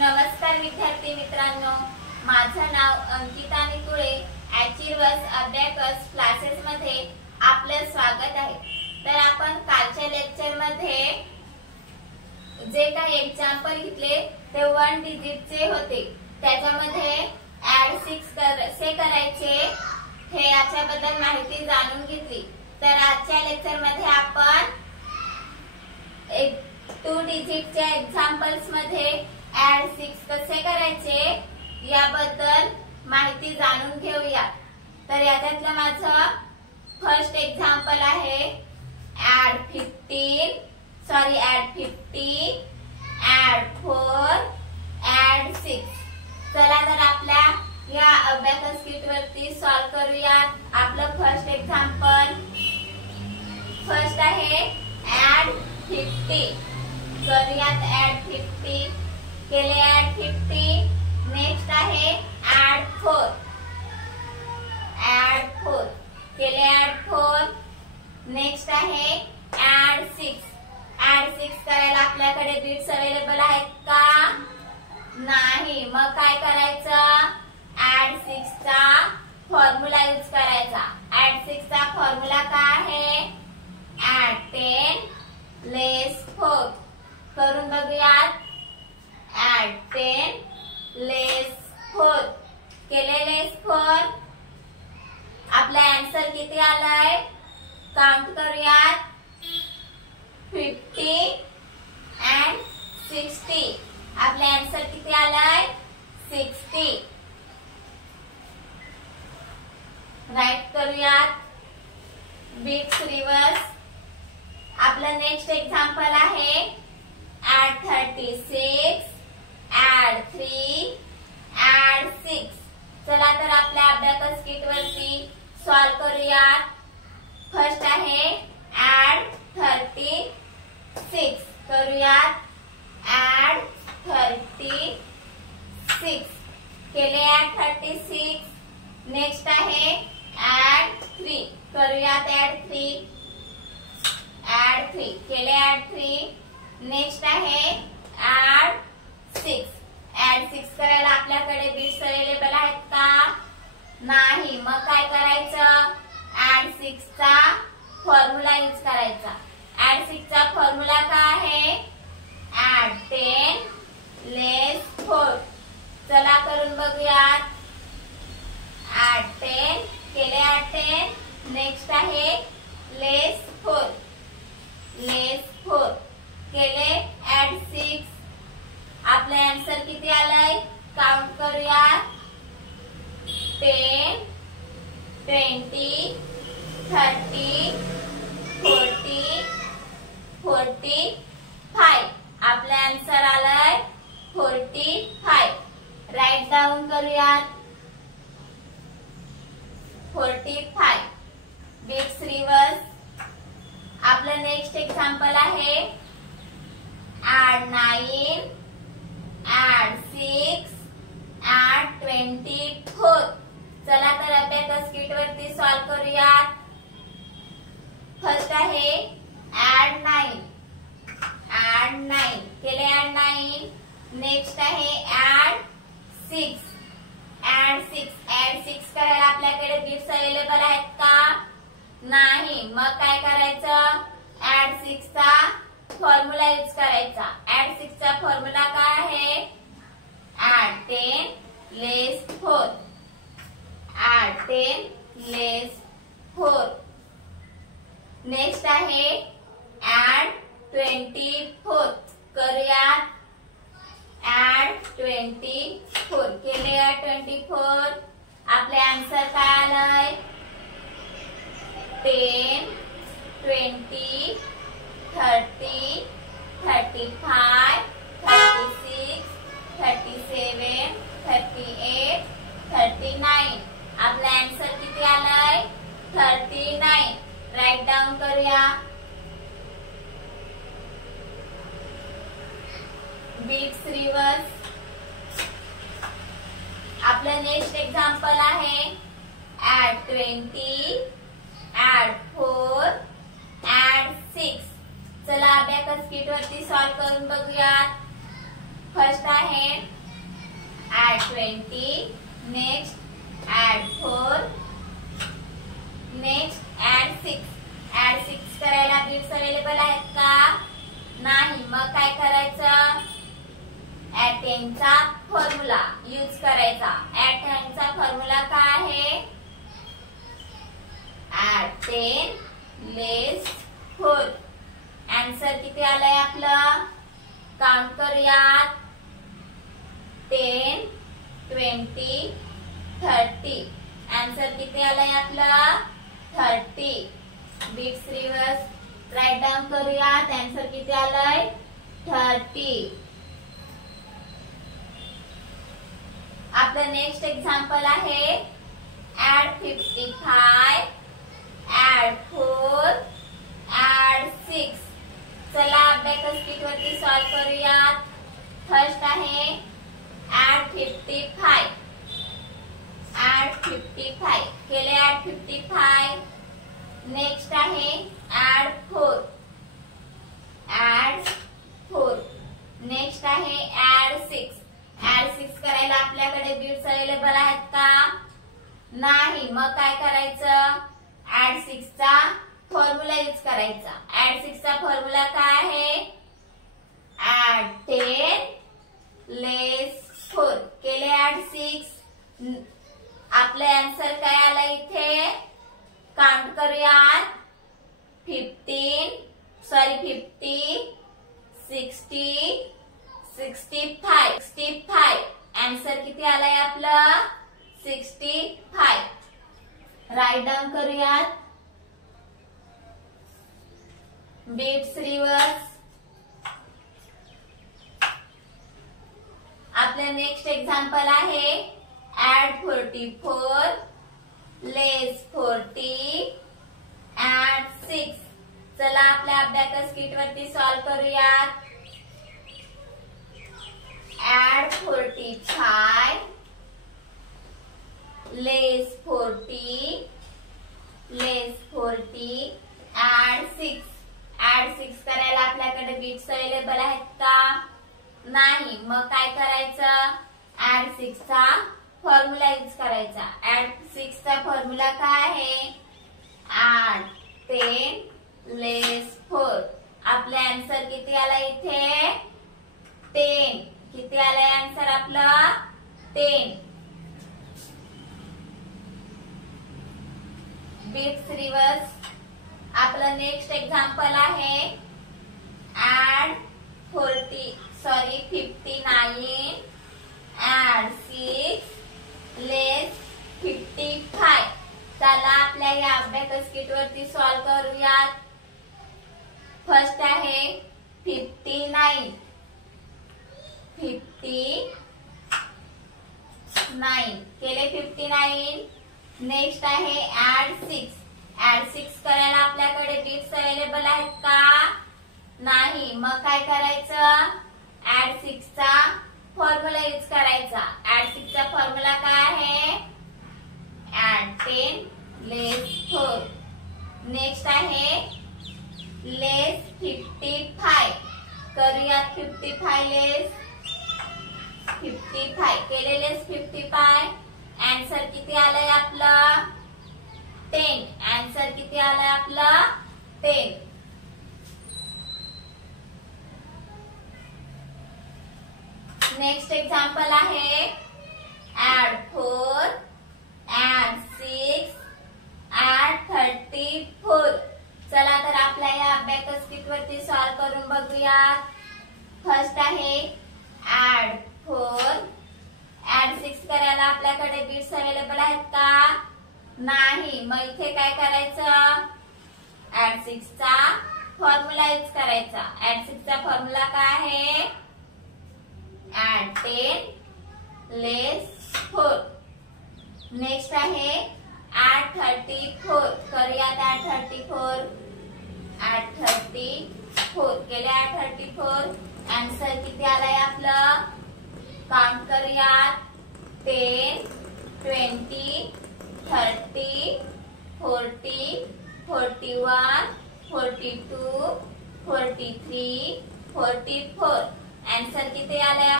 नमस्कार विद्यार्थी मित्रांनो, माझं नाव अंकिता निकुळे। ॲचिव्हर्स अबॅकस क्लासेस मध्ये आपलं स्वागत आहे। तर आपण कालच्या लेक्चर मध्ये जे काही एग्जाम्पल घेतले ते 1 डिजिटचे होते। त्याच्यामध्ये ऍड 6 कसे करायचे हे याच्याबद्दल माहिती जाणून घेतली। तर आजच्या लेक्चर मध्ये आपण 2 डिजिटच्या एग्जाम्पल्स मध्ये ऍड 6 कसे करायचे याबद्दल माहिती जाणून घेऊया। तर याच्यातलं माझं फर्स्ट एक्झाम्पल आहे ऍड 50, ऍड 4, ऍड 6। चला तर आपल्या या अबॅकस किट वरती सॉल्व करूयात। आपलं फर्स्ट एक्झाम्पल फर्स्ट आहे ऍड 50। करूयात ऍड 50। केले ऍड 50। नेक्स्ट आहे ऍड 4। केले ऍड 4। नेक्स्ट आहे ऍड 6। ऍड 6 करायला आपल्याकडे बिट्स अवेलेबल आहेत का? नाही। मग काय करायचं? ऍड 6 चा फॉर्म्युला यूज करायचा। ऍड 6 चा फॉर्म्युला काय आहे? ऍड 10 लेस 4। करून बघूयात। ऍड 10 लेस 4। केले लेस 4। आपला आन्सर किती आलाय? काउंट करूयात। 50 and 60। आपला आन्सर किती आलाय? 60। राईट करूयात। Bits reverse. आपला नेक्स्ट एक्झाम्पल आहे ऍड 36, ऍड 3, ऍड 6। चला तर आपल्या अबॅकस किट वरती सॉल्व करूयात। फर्स्ट आहे ऍड 36। करूयात ऍड 36। केले ऍड 36। नेक्स्ट आहे ऍड 3। करूयात ऍड 3। केले ऍड 3। नेक्स्ट आहे ऍड 6। ऍड 6 करायला आपल्याकडे बिट्स अवेलेबल आहेत का? नाही। मग काय करायचं? ऍड 6 चा फॉर्म्युला यूज करायचा। ऍड 6 चा फॉर्म्युला काय आहे? ऍड 10 लेस 4। चला करून बघूयात। ऍड 10। केले ऍड 10। नेक्स्ट आहे लेस 4। केले ऍड 6। आपला आन्सर किती आलाय? काउंट करूयात। 10 20 30 40 45। आपला आन्सर आलाय 45। राईट डाऊन करूयात। 45। Bits reverse. आपलं नेक्स्ट एक्झाम्पल आहे ऍड 9, ऍड 6, ऍड 24। चला तर अबॅकस किट वरती सॉल्व करूयात। फर्स्ट आहे ऍड 9। केले ऍड 9। नेक्स्ट आहे ऍड 6। ऍड 6 करायला आपल्याकडे बिट्स अवेलेबल आहेत का? नाही। मग काय करायचं? ऍड 6 चा फॉर्म्युला यूज करायचा। ऍड 6 चा फॉर्म्युला काय आहे? ऍड 10 लेस 4। ऍड 10 लेस 4। नेक्स्ट आहे ऍड 24। करूयात ऍड 24। केले ऍड 24। आपले आन्सर काय आलंय? 10 20 30 35 36 37 38 39। आपला आन्सर किती आलाय? 39। राईट डाऊन करूया। Bits reverse. आपलं नेक्स्ट एक्झाम्पल आहे ऍड 20, ऍड 4, ऍड 6। चला अबॅकस किट वरती सॉल्व करून बघूयात। फर्स्ट आहे add 20, next add 4, next add 6. add 6 करायला बिट्स अवेलेबल आहेत का? नाही. मग काय करायचं? add 10 चा फॉर्म्युला यूज करायचा. add 10 चा फॉर्म्युला काय आहे? add 10 less 4. आन्सर किती आलाय आपलं? काउंट करूयात. 10, 20, 30. आन्सर किती आलाय आपलं? 30. बिट्स रिव्हर्स राईट डाऊन करूयात. आन्सर किती आलाय? 30. आपलं नेक्स्ट एक्झाम्पल आहे add 55, add 4, add 6. चला अबॅकस किट वरती सॉल्व करूयात. फर्स्ट आहे add 55. add 55 केले add 55. नेक्स्ट आहे add 4. add 4. नेक्स्ट आहे add 6. add 6 करायला आपल्याकडे बिट्स अवेलेबल आहेत का? नाही. मग काय करायचं? add 6 चा फॉर्म्युला यूज करायचा. add 6 चा फॉर्म्युला काय आहे? add 10 less 4. केले add 6. आपले आन्सर काय आला इथे? काउंट करूयात. 50, 60, 65. आन्सर किती आलाय आपलं? 65. राईट डाऊन करूयात. Bits reverse. आपलं नेक्स्ट एक्झाम्पल आहे add 44 less 40, add 6. चला आपल्या अबॅकस किट वरती सॉल्व करूयात. add 45 less 40, add 6. add 6 करायला आपल्याकडे बिट्स अवेलेबल आहेत का? नाही. मग काय करायचं? add 6 चा फॉर्म्युला यूज करायचा. add 6 चा फॉर्म्युला काय आहे? add 10 less 4. आपले आन्सर किती आला इथे? 10. किती आलाय आन्सर आपलं? 10. Bits reverse. आपलं नेक्स्ट एक्झाम्पल आहे add 59, add 6 less 55. चला आपल्या या अबॅकस किट वरती सॉल्व करूयात. फर्स्ट आहे 59. केले 59. नेक्स्ट आहे add 6. add 6 करायला आपल्याकडे बिट्स अवेलेबल आहेत का? नाही. मग काय करायचं? add 6 चा फॉर्म्युला यूज करायचा. add 6 चा फॉर्म्युला काय आहे? add 10 less 4. नेक्स्ट आहे less 55. करूयात 55 less 55. केले less 55. आन्सर किती आलाय आपलं? 10. आन्सर किती आलाय आपलं? 10. नेक्स्ट एक्झाम्पल आहे add 4, add 6, add 34. चला तर आपल्या या अबॅकस किट वरती सॉल्व करून बघूयात. फर्स्ट आहे add 4, add 6 करायला आपल्याकडे बिट्स अवेलेबल आहेत का? नाही. मग इथे काय करायचं? add 6 चा फॉर्म्युला यूज करायचा. add 6 चा फॉर्म्युला काय आहे? add 10 less 4. नेक्स्ट आहे add 34. करूयात add 34. add 34 केले add 34. आन्सर किती आलाय आपलं? काउंट करूयात. 10, 20, 30, 40, 41, 42, 43, 44. आन्सर किती आलाय?